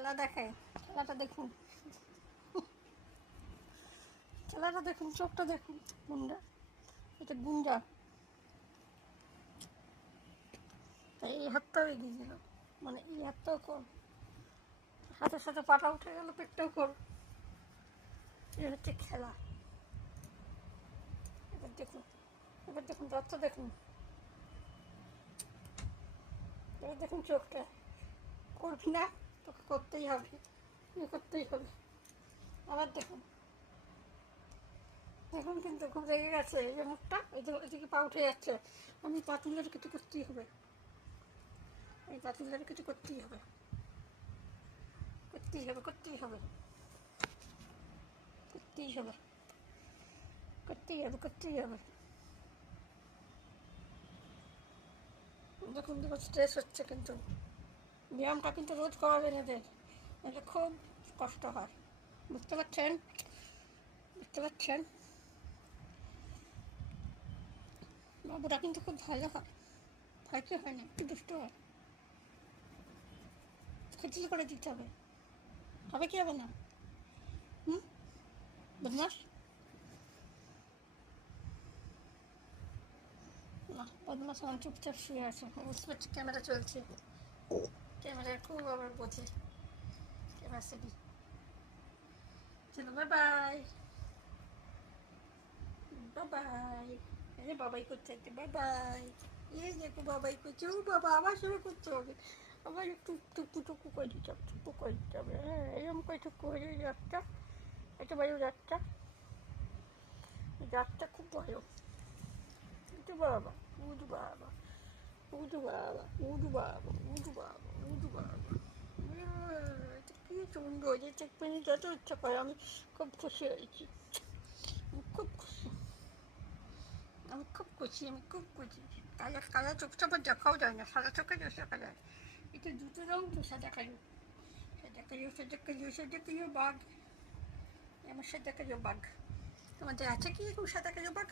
খেলা দেখায়, খেলাটা দেখুন, খেলাটা দেখুন, চোখটা দেখুন, গুন্ডা, এটা গুন্ডা। তাই এই হাতটাও এগিয়ে গেল, মানে এই হাতটাও কর, হাতের সাথে পাটা উঠে গেল, পেটটাও কর। এ হচ্ছে খেলা। এবার দেখুন, এবার দেখুন রক্ত দেখুন, এবার দেখুন চোখটা। করবি না, তোকে করতেই হবে, করতেই হবে। আবার দেখুন, এখন কিন্তু খুব রেগে গেছে, এই যে মুখটা, এই যে এদিকে পা উঠে যাচ্ছে। আমি পাতুলের কিছু করতেই হবে, এই পাতুলের কিছু করতেই হবে, করতেই হবে, করতেই হবে, করতেই হবে, করতেই হবে, করতেই হবে। দেখুন দেখুন স্ট্রেস হচ্ছে, কিন্তু ব্যায়ামটা কিন্তু রোজ করাবেন এদের, এদের খুব কষ্ট হয়। বুঝতে পারছেন? বুঝতে পারছেন? বাবুরা কিন্তু খুব ভালো হয়, ভয় কি হয় না, একটু দুষ্ট হয়, খিচড়ি করে দিতে হবে। হবে কি হবে না? হুম, বদমাস না, বদমাস আমার চুপচাপ শুয়ে আছে, বুঝতে পারছি ক্যামেরা চলছে, ক্যামেরার খুব আবার বোঝে, ক্যামেরা সেটি। চলো বাই বাই, বাবাই। এই বাবাই করছে, একটা বাবাই। এই দেখো বাবাই করছে, ও বাবা আবার শুরু করতে হবে, আবার একটু টুকু টুকু করে দিতে হবে, টুকু করে দিতে হবে। হ্যাঁ, এরকম করে টুকু হয়ে যায় যাত্রা, এটা বায়ু যাত্রা, যাত্রা খুব ভালো। উঠু বাবা, উঠু বাবা, উঠু বাবা, উঠু বাবা, উঠু বাবা, উঠু বাবা। এটা কি সুন্দর, যে চেক পেনে যত ইচ্ছা করে, আমি খুব খুশি হয়েছি, খুব খুশি, আমি খুব খুশি, আমি খুব খুশি। কালো কালো চোখটা আবার দেখাও যায় না, সাদা চোখে দেখা যায়। এটা দুটো রঙ তো, সাদা কালো, সাদা কালো, সাদা কালো, সাদা কালো বাঘ, আমার সাদা কালো বাঘ। তোমাদের আছে কি এরকম সাদা কালো বাঘ?